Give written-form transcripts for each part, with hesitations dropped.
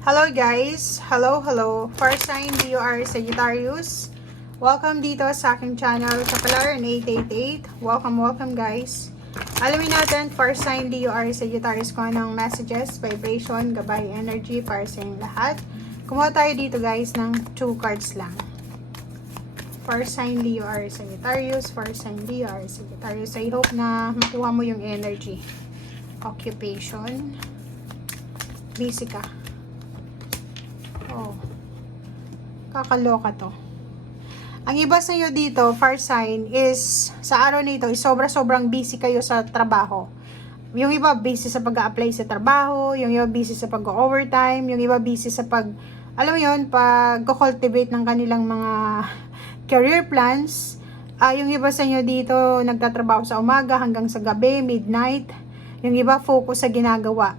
Hello guys! Hello! First sign DUR Sagittarius. Welcome dito sa aking channel, Kapalaran 888. Welcome guys. Alamin natin, first sign DUR Sagittarius kung anong messages, vibration, gabay, energy para sa inyong lahat. Kumuha tayo dito guys ng 2 cards lang. First sign DUR Sagittarius, first sign DUR Sagittarius. I hope na makuha mo yung energy. Occupation. Busy ka. Oh, kakaloka to. Ang iba sa inyo dito, first sign, is sa araw nito, is sobrang busy kayo sa trabaho. Yung iba busy sa pag-a-apply sa trabaho, yung iba busy sa pag-overtime, yung iba busy sa alam mo yun, pag-cultivate ng kanilang mga career plans. Yung iba sa inyo dito, nagtatrabaho sa umaga hanggang sa gabi, midnight. Yung iba focus sa ginagawa.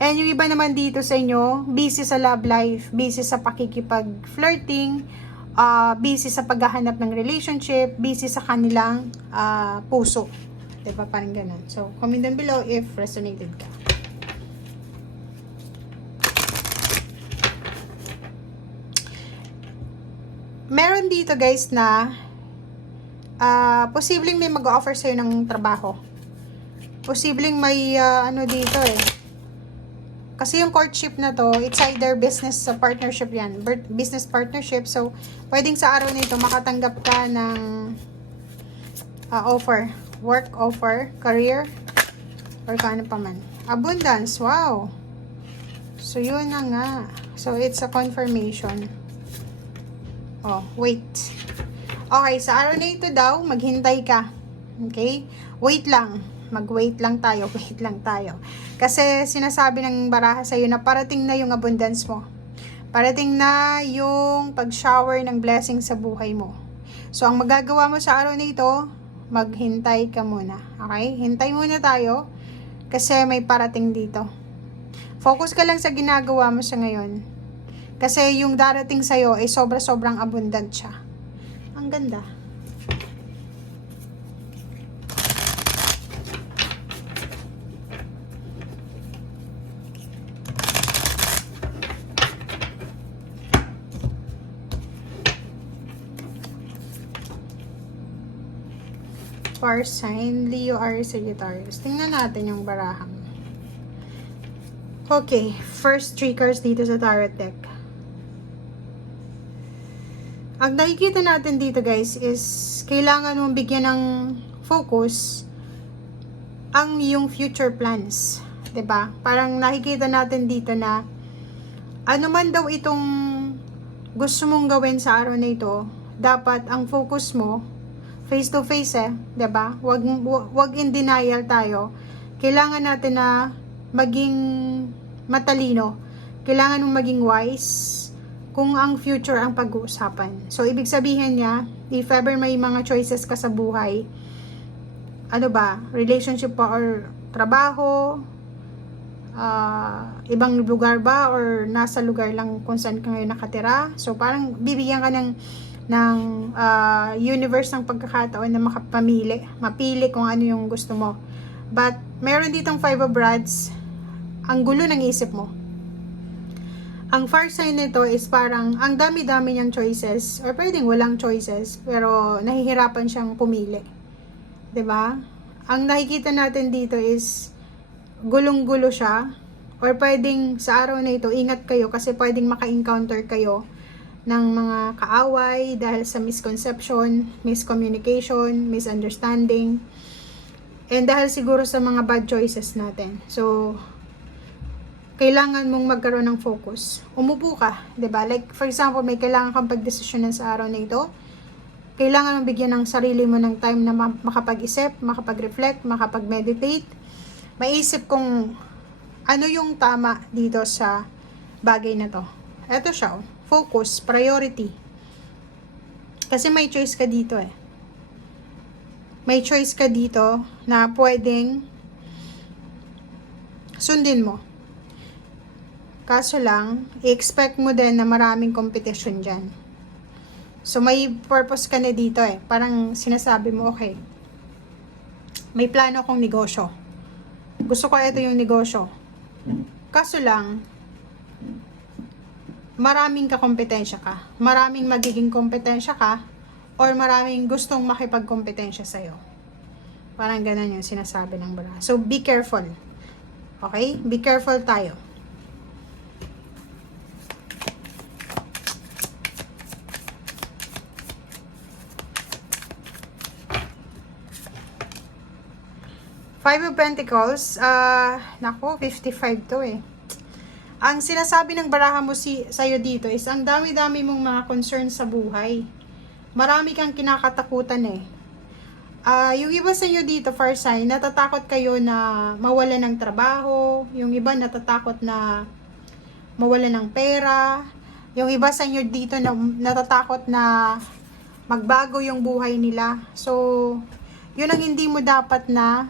And yung iba naman dito sa inyo, busy sa love life, busy sa pakikipag-flirting, busy sa paghahanap ng relationship, busy sa kanilang puso. Diba? Parang ganun. So, comment down below if resonated ka. Meron dito guys na posibleng may mag-offer sa'yo ng trabaho. Posibleng may ano dito Kasi yung courtship na to, it's either business partnership yan. Business partnership. So, pwedeng sa araw nito makatanggap ka ng offer. Work offer, career, or kano pa man. Abundance, wow. So, yun na nga. So, it's a confirmation. Oh, wait. Okay, sa araw na ito daw, maghintay ka. Okay? Wait lang. Mag-wait lang tayo, wait lang tayo. Kasi sinasabi ng baraha sa'yo na parating na yung abundance mo. Parating na yung pag-shower ng blessing sa buhay mo. So, ang magagawa mo sa araw na ito, maghintay ka muna. Okay? Hintay muna tayo kasi may parating dito. Focus ka lang sa ginagawa mo sa ngayon. Kasi yung darating sa'yo ay sobrang abundant siya. Ang ganda. First sign, Leo, Aries, Sagittarius. Tingnan natin yung barahang. Okay, first 3 cards dito sa tarot deck. Ang nakikita natin dito guys is kailangan mong bigyan ng focus ang iyong future plans. 'Di ba? Parang nakikita natin dito na ano man daw itong gusto mong gawin sa araw na ito, dapat ang focus mo face to face 'di ba? Wag in denial tayo. Kailangan natin na maging matalino. Kailangan mong maging wise kung ang future ang pag-uusapan. So ibig sabihin niya, if ever may mga choices ka sa buhay, ano ba, relationship pa or trabaho, ibang lugar ba or nasa lugar lang kung saan ka ngayon nakatira. So parang bibigyan ka ng universe ng pagkakataon na mapili kung ano yung gusto mo. But meron ditong 5 of Rods, ang gulo ng isip mo. Ang first sign nito is parang ang dami-dami niyang choices, or pwedeng walang choices, pero nahihirapan siyang pumili. 'Di ba? Ang nakikita natin dito is gulong-gulo siya, or pwedeng sa araw na ito ingat kayo kasi pwedeng maka-encounter kayo ng mga kaaway dahil sa misconception, miscommunication, misunderstanding, and dahil siguro sa mga bad choices natin. So, kailangan mong magkaroon ng focus. Umupo ka, 'di ba? Like for example, may kailangan kang pagdesisyonan sa araw na ito. Kailangan mong bigyan ng sarili mo ng time na makapag-isip, makapag-reflect, makapag-meditate. Maisip kung ano yung tama dito sa bagay na to. Ito siya, focus, priority. Kasi may choice ka dito May choice ka dito na pwedeng sundin mo. Kaso lang, i-expect mo din na maraming competition dyan. So, may purpose ka na dito Parang sinasabi mo, okay, may plano akong negosyo. Gusto ko ito yung negosyo. Kaso lang, maraming kakompetensya ka. Maraming magiging kompetensya ka or maraming gustong makipagkompetensya sa'yo. Parang ganun yung sinasabi ng baraha. So, be careful. Okay? Be careful tayo. Five of Pentacles, naku, 55 to eh. Ang sinasabi ng baraha mo sa'yo dito is, ang dami-dami mong mga concern sa buhay. Marami kang kinakatakutan eh. Yung iba sa inyo dito, far sign, natatakot kayo na mawala ng trabaho. Yung iba natatakot na mawala ng pera. Yung iba sa inyo dito na natatakot na magbago yung buhay nila. So, yun ang hindi mo dapat na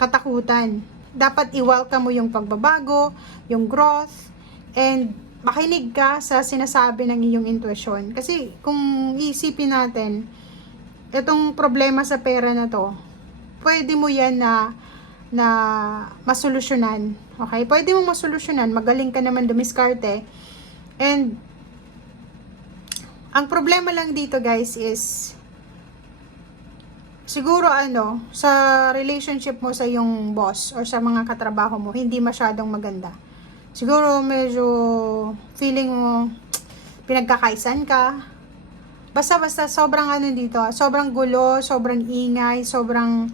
katakutan. Dapat i-welcome mo yung pagbabago, yung growth, and makinig ka sa sinasabi ng iyong intuition. Kasi kung iisipin natin, itong problema sa pera na to, pwede mo yan na masolusyonan. Okay? Pwede mong masolusyonan. Magaling ka naman dumiskarte. And ang problema lang dito guys is, siguro sa relationship mo sa iyong boss or sa mga katrabaho mo, hindi masyadong maganda. Siguro medyo feeling mo pinagkakaisan ka. Basta sobrang dito, sobrang gulo, sobrang ingay, sobrang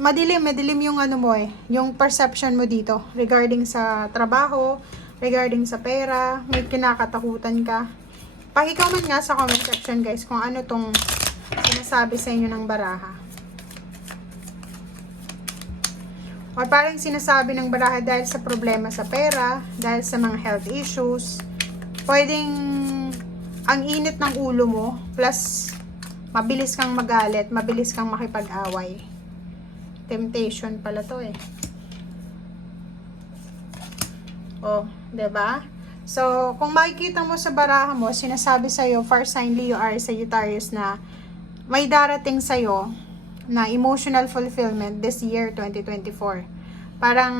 madilim yung mo yung perception mo dito regarding sa trabaho, regarding sa pera, may kinakatakutan ka. Paki-comment nga sa comment section guys kung ano tong sinasabi sa inyo ng baraha. O parang sinasabi ng baraha dahil sa problema sa pera, dahil sa mga health issues, pwedeng ang init ng ulo mo, plus mabilis kang magalit, mabilis kang makipag-away. Temptation pala to eh. O, 'di ba? So, kung makikita mo sa baraha mo, sinasabi sa'yo, far sign Leo, Aries, Sagittarius, na may darating sa'yo na emotional fulfillment this year, 2024. Parang,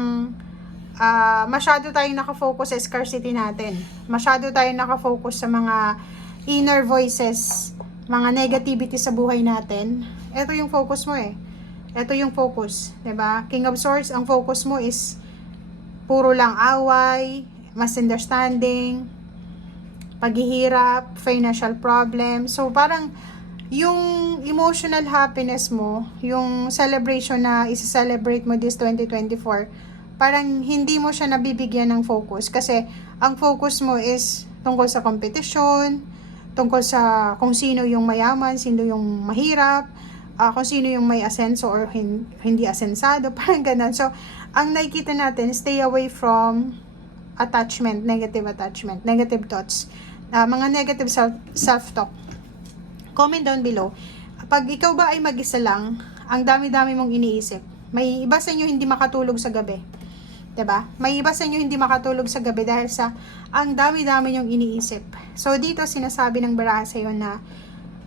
masyado tayong nakafocus sa scarcity natin. Masyado tayong nakafocus sa mga inner voices, mga negativity sa buhay natin. Ito yung focus mo eh. Ito yung focus, 'di ba? King of Swords, ang focus mo is puro lang away, misunderstanding, paghihirap, financial problem. So, parang yung emotional happiness mo, yung celebration na isa-celebrate mo this 2024, parang hindi mo siya nabibigyan ng focus. Kasi, ang focus mo is tungkol sa competition, tungkol sa kung sino yung mayaman, sino yung mahirap, kung sino yung may asenso or hindi asensado, parang ganun. So, ang nakikita natin, stay away from attachment, negative thoughts, mga negative self-talk. Comment down below. Pag ikaw ba ay mag-isa lang, ang dami-dami mong iniisip. May iba sa inyo hindi makatulog sa gabi. 'Di ba? May iba sa inyo hindi makatulog sa gabi dahil sa ang dami-dami nyong iniisip. So dito sinasabi ng baraha sa iyo na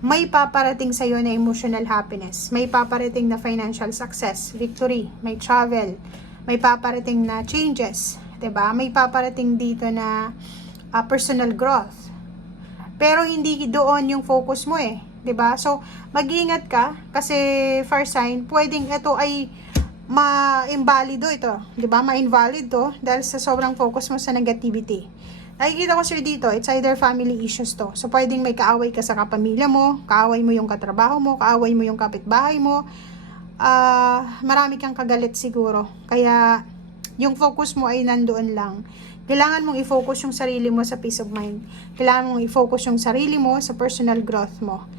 may paparating sa iyo na emotional happiness, may paparating na financial success, victory, may travel, may paparating na changes. 'Di ba? May paparating dito na personal growth. Pero hindi doon yung focus mo eh, 'di ba? So, mag-iingat ka kasi far sign, pwedeng ito ay ma-invalido ito, 'di ba? Ma-invalid to dahil sa sobrang focus mo sa negativity. Nakikita ko sir dito, it's either family issues to. So, pwedeng may kaaway ka sa kapamilya mo, kaaway mo yung katrabaho mo, kaaway mo yung kapitbahay mo. Marami kang kagalit siguro. Kaya yung focus mo ay nandoon lang. Kailangan mong i-focus yung sarili mo sa peace of mind. Kailangan mong i-focus yung sarili mo sa personal growth mo.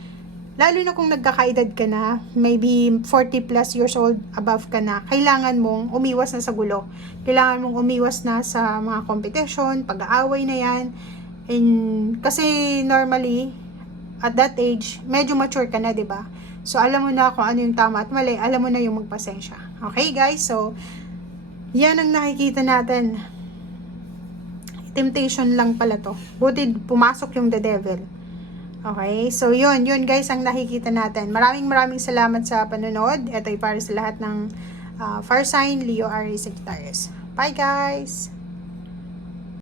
Lalo na kung nagkakaedad ka na, maybe 40 plus years old above ka na, kailangan mong umiwas na sa gulo. Kailangan mong umiwas na sa mga competition, pag-aaway na yan. And, kasi normally, at that age, medyo mature ka na, 'di ba? So, alam mo na kung ano yung tama at mali, alam mo na yung magpasensya. Okay guys, so, yan ang nakikita natin. Temptation lang pala to. Buti pumasok yung the devil. Okay, so yun guys ang nakikita natin. Maraming salamat sa panonood. Ito ay para sa lahat ng fire sign, Leo, Aries, Sagittarius. Bye guys!